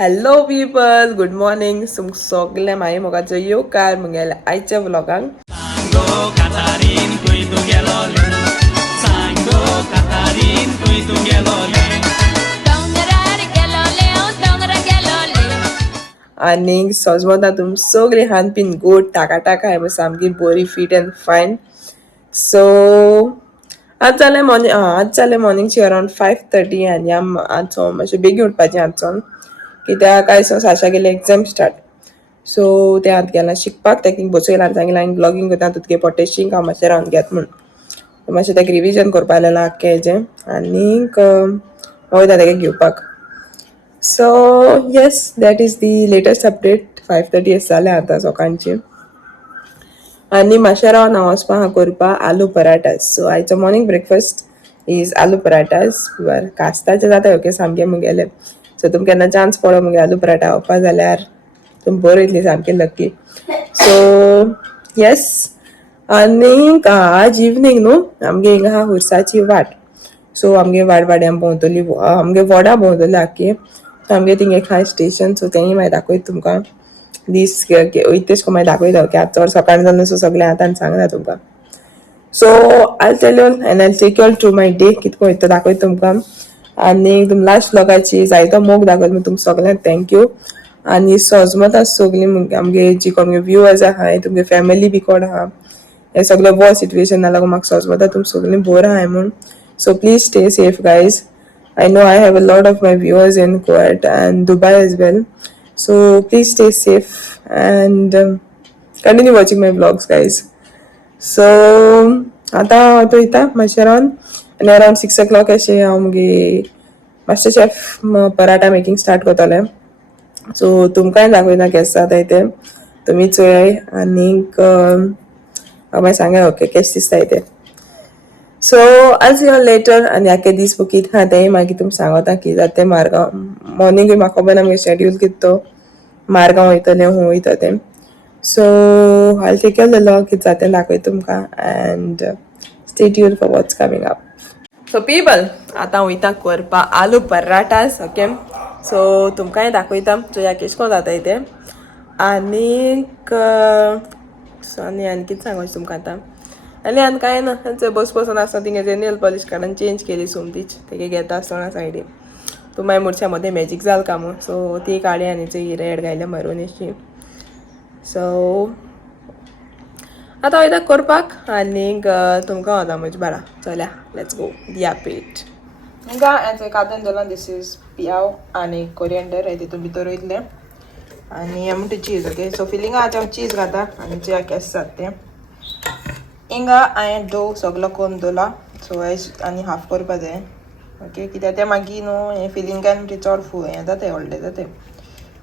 Hello people, good morning. सगळे मागीर मोगाचो येवकार मुगेल्या आयच्या व्लॉगांक. आनी सोजमोता तुम सगळीं हान पिन गुड टाका हाय सामकी बरी फिट अँड फायन. सो आज जालें मॉर्निंगची अरावंड 5:30 आनी आज मातशें बेगीन उठपाचें आजचोन कित्याक आयज साशा गेले एग्जाम स्टार्ट. सो ते आतां गेलां शिकपाक तेका बसयला आनी सांगितलें हांवें ब्लॉगिंग करता तुगे पोटेशींक हांव मातशें रावन घेत म्हूण मातशें तेका रिविजन करपा लायलां आख्खें हेजें आनीक वयता तेका घेवपाक. So yes, that is the latest update. 5:30 जालें आतां सकाळची आनी मातशें रावन हांव वचपा आहा करपा आलू पराठास. सो आयचो मॉर्निंग ब्रेकफास्ट इज आलू पराठास. कास्ताचे जाता ओके सामकें मुगेलें. सो तुमकां केन्ना चान्स पडो मुगे आलू पराठा खावपा जाल्यार तुम बरो येतली सामकें लकी. सो येस, आनीक आज इवनींग न्हू आमगे हिंगा आहा हुर्साची वाट. सो आमगे वाड्यां भोंवतोली आमगे वोडा भोंवतोली आख्खी. सो आमगे थिंग एक आहा स्टेशन. सो तेंय मागीर दाखयता तुमकां दीस वयतेश को मागीर दाखयता ओके. आतां सकाळ जालें सो सगळें आतां सांगता तुमकां. So I tell you and I take you to my day कितको वयता दाखयता तुमकां. आनी तुम लास्ट व्लॉगाची जायतो मोग दाखयता तुमकां सगळ्यांक थँक्यू. आनी सोजमोता सगळीं आमगे जी कोण व्ह्युअर्स आहाय तुमगे फॅमिली बी कोण आहा हे सगळें वॉर सिट्युएशन नाल्यार म्हाका सोजमोता तुम सगळीं बोर आहाय म्हूण. So please stay safe guys. I know I have a lot of my viewers in Kuwait and Dubai as well. So please stay safe and continue watching my vlogs, guys. So आता वयता मातशें रावन आनी around 6 o'clock अशें हांव मुगे master chef paratha making start करतलें. So तुमकांय दाखयता केश जाताय ते तुमी चोयाय आनीक हांव मागीर सांगाय ओके केश दिसताय ते. सो आज यू लेटर आनी आख्खे दीस कित आहा तेंय मागीर तुमकां सांगता कितें जाता तें. मारगांव मॉर्निंगूय म्हाका खबर ना मुगे शेड्यूल कितें तो. मारगांव वयतलें हूं वयता तें. सो आय टेक यू कितें जाता तें दाखयता तुमकां and stay tuned for what's coming up. So people आतां वयता करपा आलू पराठास ओके. सो तुमकांय दाखयता चोया केश कोन जाताय ते आनीक आनी कितें सांगोचें तुमकां आतां आनी कांय ना. बस बसून आसता तिंगे नेल पॉलिश काडून चेंज केली सोमतीच तेगे घेता आसतना सायडीन तूं मागीर मुडच्या मदें मॅजीक जाल कामू. सो ती काडी आनी चोय रेड घायल्या मरुनीशी. सो आतां वयता करपाक आनीक तुमकां वता म्हजे बारा चल्या लेट्स गो दिया पेट. हिंगा हें कांतून दवरलां. दीस इज पियाव आनी कोरिएंडर हे तितून भितर वयतलें आनी हे म्हणटा चीज ओके. सो फिलिंगा हांव चीज घाता आनी चोया केश जाता तें. हिंगा हांवें डो सगलो कोरून दवरला. सो आनी हाफ करपा जाय ओके. कित्याक तें मागीर न्हू हें फिलींग काय म्हणटा चड फूल हें जाता व्हडलें जाता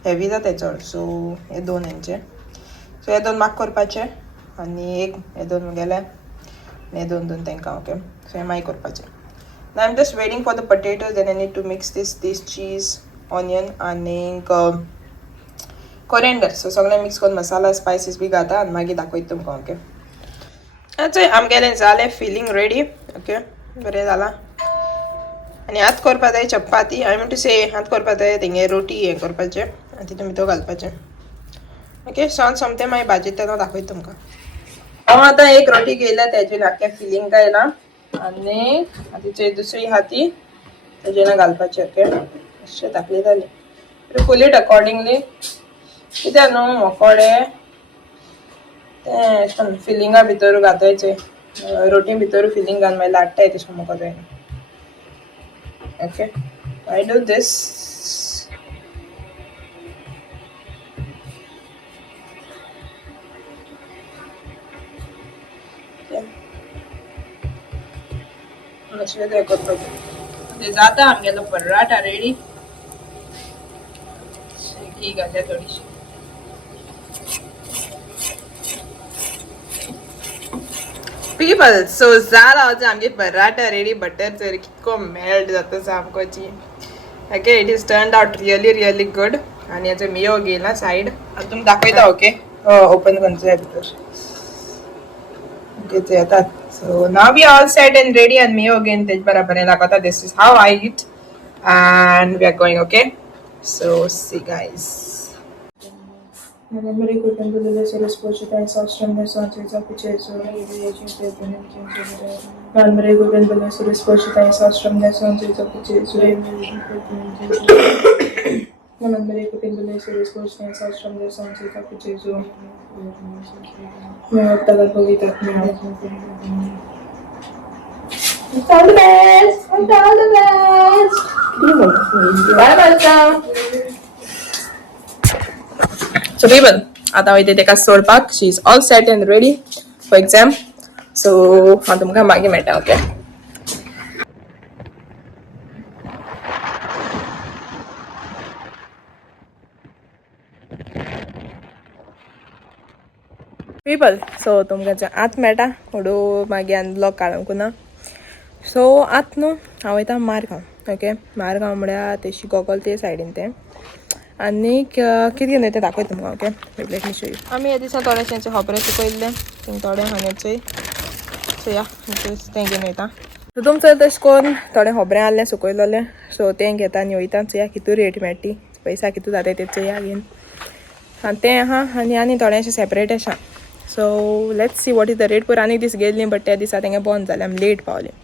हेवी जाता चड. सो हे दोन हेंचे. सो हे दोन म्हाका करपाचे आनी एक हे दोन मुगेले आनी हे दोन तेंकां ओके. सो हें मागीर करपाचें. Now I'm just waiting for the potatoes. Then I need to mix this cheese, onion आनीक coriander. So सगळें मिक्स करून मसाला स्पायसीस बी घाता आनी मागीर दाखयता तुमकां ओके. आतां आमगेलें जालें फिलींग रेडी ओके. बरें जालां आनी आतां करपा जाय चपाती. हांवें म्हणटा से आतां करपा जाय तेंगे रोटी हें करपाचें आनी तितून भितर घालपाचें ओके. सो सोमतें मागीर भाजी तेन्ना दाखयता तुमकां. हांव आतां एक रोटी घेयला तेजेर आख्खें फिलींग घायलां आनी तिची दुसरी आहा ती तेजेर घालपाचें ओके. अशें दाखली जाली फूल इट अकॉर्डिंगली कित्याक न्हू मोकोडे तें फिलिंगा भितर घातायचें. रोटी भितर फिलींग घालून मागीर लाडटाय तशें म्हाका जाय ओके. आय डू दीस अशें तें करपाचें. तें जाता आमगेलो पराठा रेडी. घी घालता थोडीशी. पीपल सो जाला आमगे पराठा रेडी. बटर जर कितको मेल्ट जाता सामकोची okay. It is turned out really good. आनी हेचो मियो घेयला सायड आतां तुमकां दाखयता ओके. ओपन करचो जाय भितर ओके. ते येतात. So now we are all set and ready and me again tej barabar दाखवता. This is how I eat and we are going okay. So see guys. Remember equipment to the series portrait and substance the songs of pictures or aviation paper and Remember equipment to the series portrait and substance the songs of pictures or aviation paper. Remember equipment to the series portrait and substance the songs of pictures or मैं अब तक होगी तक मैं all the best. All the best. Bye, welcome. So people, आता वयता तेका सोडपाक. She is all set and ready for exam. So हांव तुमकां मागीर मेळटा. ओके. People, so तुमकां आत मेळटा हडू मागीर आनी ब्लॉग काडूंक ना. सो आत न्हू हांव वयता मारगांव. ओके, मारगांव म्हळ्यार तेशी गोगोल ते सायडीन तें आनी कितें घेवन तें दाखयता तुमकां. Okay, let me show you. आमी ह्या दिसा थोडेशें खोबरें सुकयल्लें थिंग थोडें हण्याचें. सो या तें घेवन वयता. सो तुमचो तशें करून थोडें खोबरें आहलें सुकयलोलें. सो तें घेता आनी वयता. चोया कितू रेट मेळटी, पयसा कितू जाता तें चोया घेवन. आनी तें आहा आनी थोडेंशें सेपरेट आसा. So let's see what is the rate. पयर आनी दीस गेल्लीं बट त्या दिसा तेंगे बंद जालें, आमी लेट पावलीं.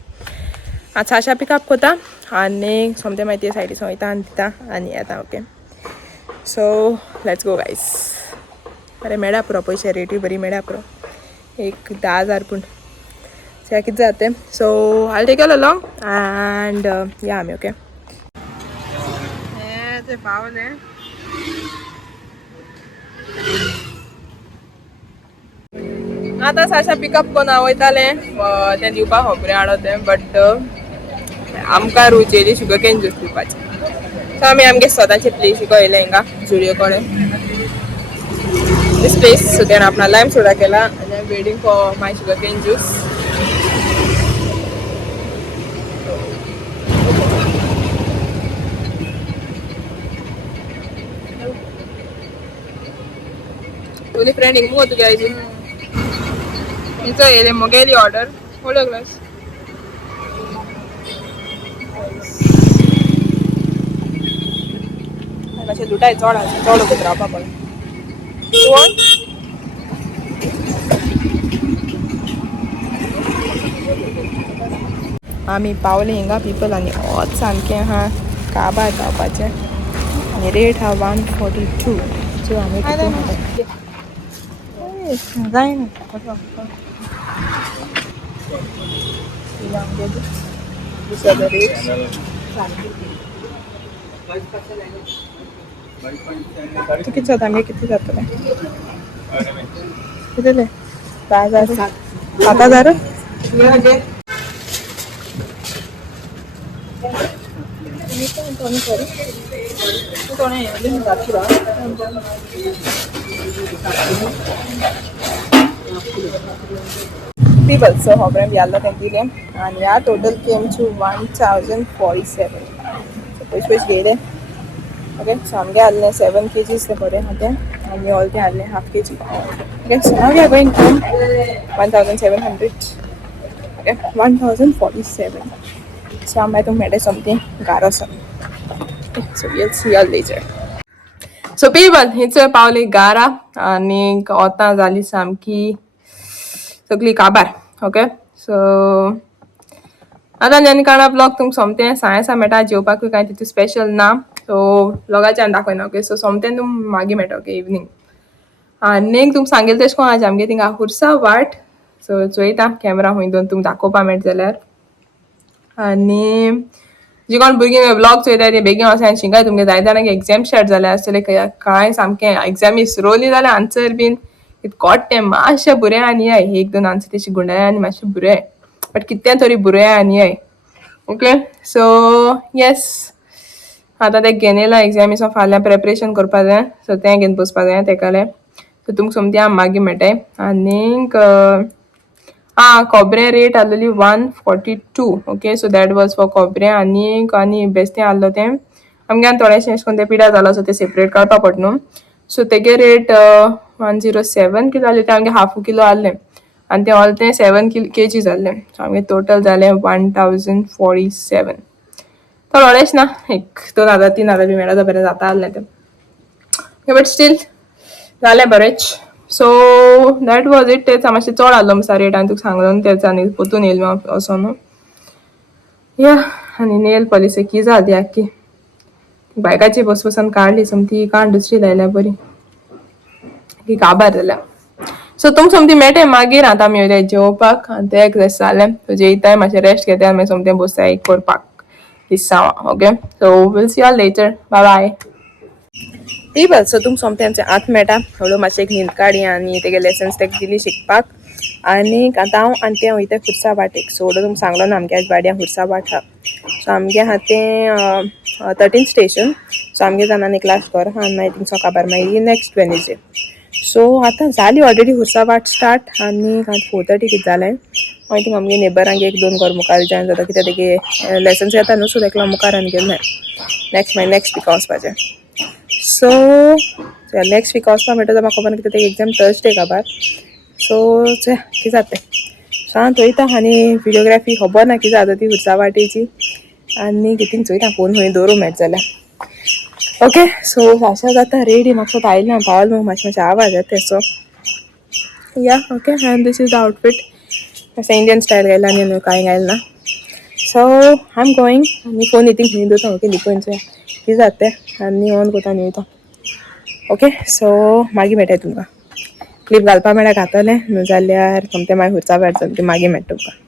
आज साशा पिकअप कोता आनी सोमतें मागीर ते सायडीसून वयता आनी दिता आनी येता. Okay, so let's go guys. बरें मेळ्ळा पुरो पयशे, रेटूय बरी मेळ्ळा पुरो, एक 10,000 पूण सो कितें जाता तें. So I take you along and या आमी. ओके, तें पावलें. आतां साशा पिकअप कोन्न हांव वयतालें तें दिवपाक खोबरें हाडों तें. बट आमकां रुचयली शुगर कॅन ज्यूस पिवपाचें. सो आमी आमगे स्वताचे प्लेसीक येयले हिंगा जुडियो कडेन. दिस प्लेस, सो तेणें आपणा लायम सोडा केला आनी I am waiting for my sugar can juice. Tuli friend हिंग मुगो तुगे आयजी हिचो येयलें मोगेली ऑर्डर. Hold a glass. मातशें लुटाय चड वगत रावपा पडलें. आमी पावले हिंगा पीपल आनी होच सामकें आहा काबार जावपाचें आनी रेट हा 142. सो आमी जायना तू किती जाता आमगे किती जातलें कितले 10,000 7,000 people. So खोबरें बी आहलें तें दिलें आनी ह्या टोटल केम टू 1,047. सो पयशे घेयले. ओके, सो आमगे आहलें 7 kgs तें बरें आहा तें आनी ऑल तें आहलें half kg. Okay, so now we are going home 1,700. Okay, 1,047. So हांव मागीर तुमकां मेळटा समथींग गारोसन. So will see you later. So people, हिचर पावली गारा आनी वतां जाली सामकी सगळी काबार. ओके, सो आतां जेन्ना काणा ब्लॉग तुमकां सोमतें सायन्सा मेळटा. जेवपाकूय कांय तितू स्पेशल ना. सो ब्लॉगाचें हांव दाखयना. ओके, सो सोमतें तुमकां मागीर मेळटा. ओके, इवनींग आनी तुमकां सांगलें तशें करून आज आमगे थिंगा हुर्सा वाट. सो चोयता कॅमेरा हूंय दोन तुमकां दाखोवपा मेळटा जाल्यार. आनी जी कोण भुरगीं ब्लॉग चोयताय ते बेगीन वोसाय शिकाय. तुमगे जाय जाणांक एग्जाम स्टार्ट जाल्या आसतलें कांय सामकें एग्जामी सुरोवली जाल्यार आन्सर बीन कोट्टें मातशें बुरें आनियाय. एक दोन आन्सर तेशी गुंडाय आनी मातशें बुरें बट कितें तरी बुरें आनियाय. ओके, सो येस आतां तें घेवन येयला एग्जामीचो फाल्यां प्रेपरेशन करपा जाय. सो तें घेवन बसपा जाय तेकालें. सो तुमकां सोमतें हांव मागीर मेळटाय. आनीक खोबरें रेट आहलोली 142. Okay, so that was for खोबरें आनी बेस्तें आहलो तें आमगे थोडेंशें अशें करून तें पिड्यार जालो. सो तें सेपरेट काडपा पडटा न्हू. सो तेगे रेट 107 किलो आहलें तें आमगे हाफ किलो आहलें आनी तें ऑल तें 7 kg जाल्लें. सो आमगे टोटल जालें 1,047. तो रोडेश ना एक 2,000-3,000 बी मेळ्ळा बरें जाता आसलें तें बट स्टील जालें बरेंच. So that was it. तेच मातशें चड आसलो म्हणून रेट हांवें तुका सांगलो न्हू तेच आनी पोतून येयलो असो न्हू या. आनी नेल पॉलिसी की जाली आख्खी बायकाची बसून काडली समती काण दुसरी लायल्या बरी की काबार जाल्या. सो तुमकां समती मेळटा मागीर आतां आमी येयले जेवपाक आनी तें एक रेस्ट जालें जेयताय मातशें रेस्ट घेता आनी मागीर सोमतें बसता एक करपाक दिसांवा. Okay so will see you later. Bye bye. टिबल सो तुमकां सोमतें आमचें आत मेळटा हळू मातशें एक न्हीद काडी आनी तेगे लेसन्स तेका दिली शिकपाक आनीक आतां हांव आनी तें वयता खुर्सा वाटेक. सो तुमकां सांगलो ना आमगे वाड्या खुर्सा वाट आहा. सो आमगे आहा तें 13th स्टेशन. सो आमगे जाणांनी क्लास कर आनी मागीर थिंगसो काबार मागीर नेक्स्ट वेनिसडे. सो आतां जाली ऑलरेडी खुर्सा वाट स्टार्ट आनी आतां 4:30 कितें जालें. मागीर थिंग आमगे नेबरांक एक 2 घर मुखार जॉयन जाता कित्याक तेगे लेसन्स येता न्हू सो तेका मुखार आनी गेलें नेक्स्ट वीक वचपाचें. सो नेक्स्ट वीक वचपा मेळटा म्हाका खबर ना कित्याक तेगे एग्जाम थर्सडे काबार. सो कितें जाता सांत वयता आनी विडियोग्राफी खबर ना कितें जाता ती खुर्सा वाटेची आनी कितें चोयता फोन खंय दवरूं मेळटा जाल्यार. ओके सो आशा जाता रेडी म्हाका आयलें पावल मातशें आवाज येता सो या. Okay end this is the outfit. असं इंडियन स्टायल घायला आनी कांय घायल ना. सो आय एम गोईंग आनी फोन इथींग खंय दवरता ओके लिपोवन चोया कितें जाता तें आनी ऑन कोता आनी वयता. ओके सो मागीर मेळटाय तुमकां क्लिप घालपा मेळ्ळ्यार घातलें न्हू जाल्यार सोमतें मागीर खुर्चा भायर चलता मागीर मेळटा तुमकां.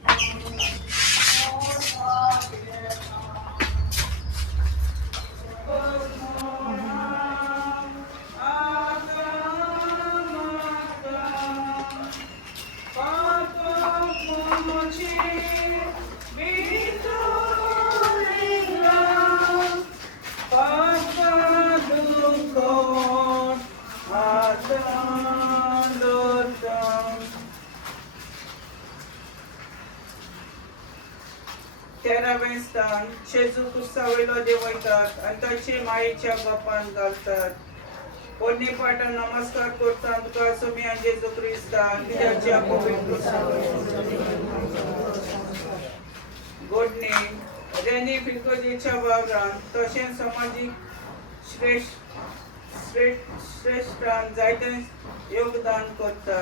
तेरावेस्तान शेजू कुस्सा वयलो देवयतात आनी ताचे मायेच्या गपान घालतात. पोन्नी पाटा नमस्कार करता तुका सोम्या जेजू क्रिस्तान कित्याच्या पवित्र गोडणी रेनी फिल्कोजीच्या वावरान तशेंच समाजीक श्रेश्ठान जायतें योगदान करता.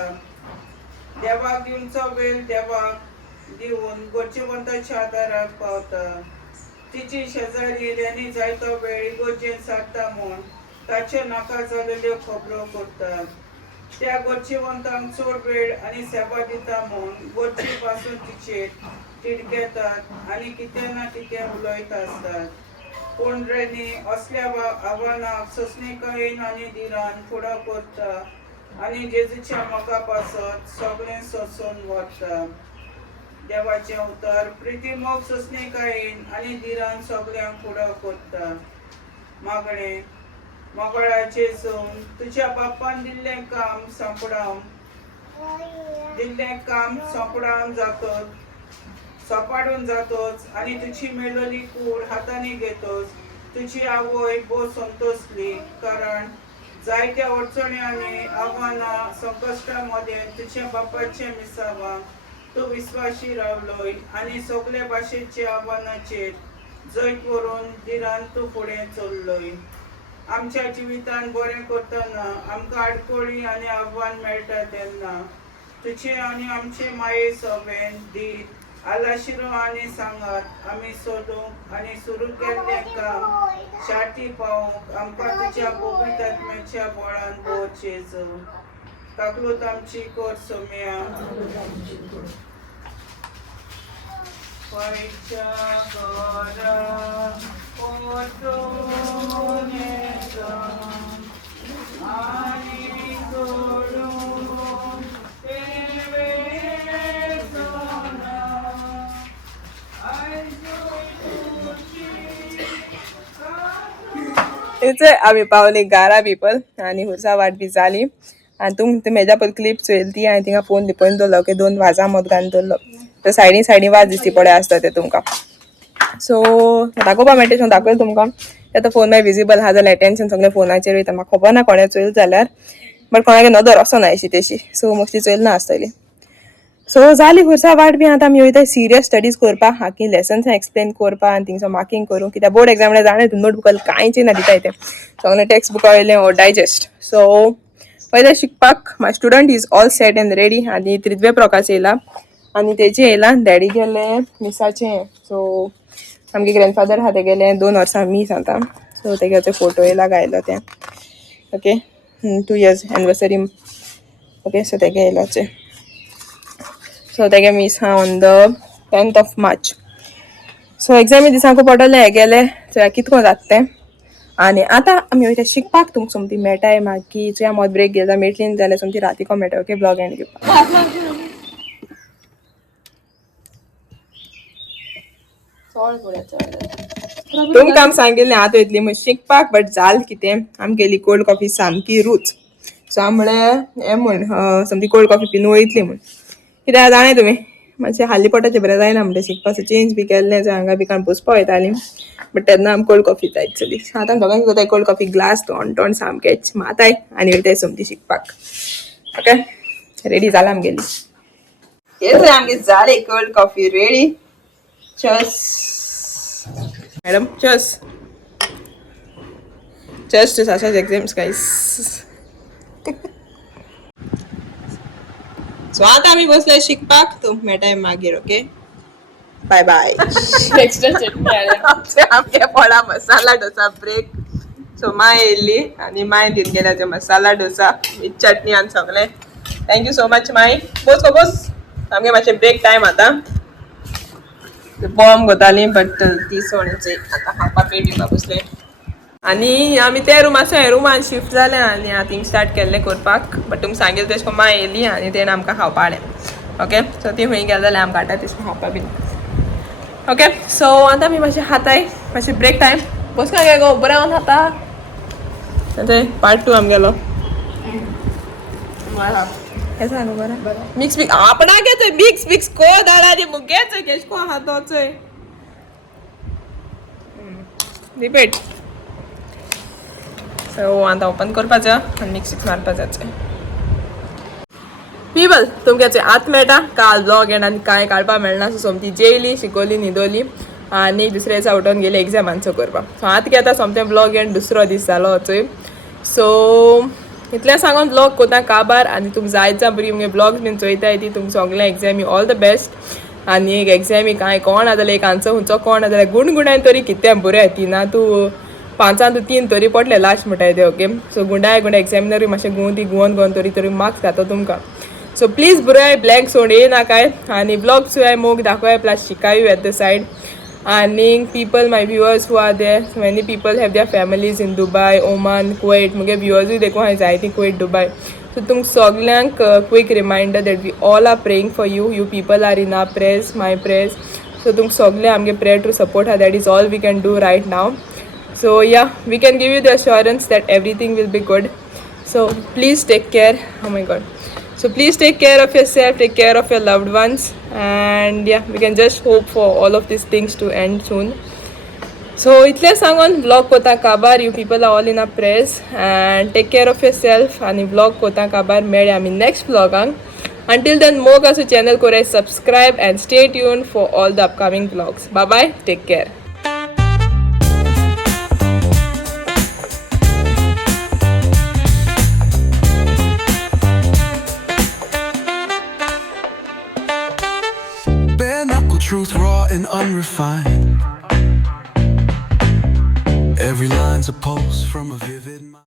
देवाक दिवचो वेळ देवाक दिवन गोडचेवंताच्या आदाराक पावता. तिची शेजारी रेनी जायतो वेळ इगोजेन सारता म्हूण ताचे नाका जाल्ल्यो खबरो करतात. त्या गोडचेवंतांक चड वेळ आनी सेवा दिता म्हूण गोडचे पासून तिचेर तिडकेतात आनी कितें ना कितें उलयत आसतात. पूण रेनी असल्या आव्हानाक सोंसणेकायेन आनी दिरान फुडो करता आनी जेजूच्या मोगा पासत सगळें सोंसून व्हरता. देवाचें उतर प्रिती मोग सोंसणेकायेन आनी दिरान सगळ्यांक फुडो करता. मागणें मोगळाचे सोन तुज्या बापान दिल्लें काम सोंपडावन जातोच सोपाडून जातोच आनी तुजी मेळिल्ली कूड हातांनी घेतोच. तुजी आवय बो संतोसली कारण जायत्या अडचणी आनी आव्हानां संकश्टां मदें तुज्या बापाचे मिसावां तूं विस्वाशी रावलोय आनी सगळे भाशेच्या आव्हानाचेर जैत व्हरून दिरान तूं फुडें चल्लोय. आमच्या जिवितान बरें करतना आमकां आडकोळी आनी आव्हान मेळटा तेन्ना तुजे आनी आमचे माये सोबेन दीत आलाशिरो आनी सांगात आमी सोदूंक आनी सुरू केल्लें काम शाटी पावूंक आमकां तुज्या पवित्र आत्म्याच्या बळान भोंवचेज. ताकलूत आमची कर सोम्या. पयच्या घरा परतून येता आनी सोडून तेवे सोना आमी पावली गारा पीपल आनी खुर्सा वाट बी जाली आनी तुमकां मेजा पयली क्लिप चोयल ती आनी थिंगा फोन लिपोवन दवरलो ओके 2 वाजा मत घालून दवरलो तर सायडीन वाज दिसती पडे आसता ते तुमकां. सो दाखोवपा मेळटा दाखयलो तुमकां आतां फोन मागीर विजिबल आहा जाल्यार अटेन्शन सगळें फोनाचेर वयता. म्हाका खबर ना कोणें चोयल जाल्यार बट कोणागे नदर असो ना अशी तेशी सो मोस्टली चोयल ना आसतली. सो जाली खुर्सा वाट बी आतां आमी वयताय सिरियस स्टडीज करपा हाकी लेसन्स एक्सप्लेन करपा आनी थिंगसो मार्किंग करूं कित्याक बोर्ड एग्जाम जाणें तूं नोटबुकाल कांयच ना दिताय तें सगलें टेक्स्ट बुका वयलें ओ डायजेस्ट सो वयताय शिकपाक my student is all set and ready आनी त्रिद्वे प्रकाश येयला आनी तेजें येयला डॅडी गेलें मिसाचें सो आमगे ग्रँडफादर आहा ते गेले 2 वर्सां मीस आतां सो तेगे फोटो येयला गायलो तें okay 2 years anniversary okay so तेगे येयलाचे सो तेगे मीस हा on the 10th of March so examinee दिसांक पडले हे गेले सो कितको जाता तें आनी आतां आमी वयता शिकपाक तुमकां सोमती मेळटाय मागीर तुया मोद ब्रेक घेता मेळटली जाल्यार सोमती रातीको मेळटा ओके ब्लॉग एंड घेवपाक तुमकां आमी सांगिल्लें आतां येतली म्हण शिकपाक बट जाल कितें आमी गेली कोल्ड कॉफी सामकी रूच सो आमी म्हळें हें म्हण समती कोल्ड कॉफी पिवन वयतली म्हण कित्याक जाणें तुमी मातशें हाली पोटाचें बरें जायना म्हणटा शिकपाचें चेंज बी केल्लें सो हांगा बी बसपा वयतालीं बट तेन्ना आमी कोल्ड कॉफी जायतली सो आतां दोगांय कोताय कोल्ड कॉफी ग्लास तोंड सामकेंच माताय आनी वयताय सोमती शिकपाक ओके रेडी जाला आमगेली येतले आमगे जाले कोल्ड कॉफी रेडी चस मॅडम चस चस टू साशा's exams guys सो आतां आमी बसले शिकपाक तूं मेळटाय मागीर ओके बाय बाय एक्स्ट्रा चटणी आमगे पडा masala dosa break so my येयल्ली आनी माय दीत गेल्या ते मसाला डोसा विथ चटणी आनी सगलें थँक्यू सो मच माय बोस गो बोस आमगे मातशें ब्रेक टायम आतां बॉम्ब घातालीं बट ती सोणीचे आतां खावपा पेट दिवपा बसले आनी आमी ते रुमासून हे रुमान शिफ्ट जाले आनी थिंग स्टार्ट केल्लें करपाक बट तुमकां सांगिल्लें तशें करून माय येयली आनी तेणें आमकां खावपा हाडलें ओके सो ती खंय गेले जाल्यार आमकां हाडटा तशें खावपा बीन ओके सो आतां आमी मातशें खाताय मातशें ब्रेक टायम बसका गे गो बरें हांव खाता ते पार्ट 2 आमगेलो हें सांगू बरें मिक्स मिक्स आपणा घेतोय मिक्स मिक्स को धाडारी मुगेच केश को हातोचोय रिपीट सो आतां ओपन करपाचें आनी मिक्स मारपाचें पीपल तुमचे आत मेळटा काल ब्लॉग एंड आनी कांय काडपा मेळना सो सोमती जेयली शिकोली न्हिदोली आनी दुसऱ्या दिसा उठोन गेली एग्जामांचो करपाक सो आतां घेता सोमतें ब्लॉग एंड दुसरो दीस जालो वचोय सो इतलें सांगून ब्लॉग कोता काबार आनी तुमकां जायत बरी मुगे ब्लॉग्स बीन चोयताय ती तुमकां सगलें एग्जामी ऑल द बेस्ट आनी एक एग्जामी कांय कोण जाल्यार एक आन्सर खंयचो कोण जाल्यार गुणगुणाय तरी कितें बरें येती ना तूं 5 to 3 तरी पडले लास्ट म्हणटाय ते ओके सो गुंडाय एग्जामिनरूय मातशें गुवन तरी मार्क्स जाता तुमकां सो प्लीज बरोय ब्लँक सोड येनाकाय आनी ब्लॉग चोय मोग दाखोय प्लस शिकाय एट द सायड आनी people my viewers who are there many people have their families in Dubai Oman Kuwait मुगे व्ह्युअर्सूय देखून हांवें जायती कुवेट दुबय सो तुमकां सगल्यांक quick reminder that we all are praying for you people are in our prayers my prayers so तुमकां सगलें आमगे प्रेयर टू सपोर्ट आहा that is all we can do right now So yeah, we can give you the assurance that everything will be good. So please take care. Oh my god. So please take care of yourself, take care of your loved ones, and yeah, we can just hope for all of these things to end soon. So itle sangon vlog kota kabar, you people are all in our prayers and take care of yourself and vlog kota kabar mede ami next vlogang. Until then, moga su channel kore subscribe and stay tuned for all the upcoming vlogs. Bye bye, take care. Truth raw and unrefined. Every line's a pulse from a vivid mind.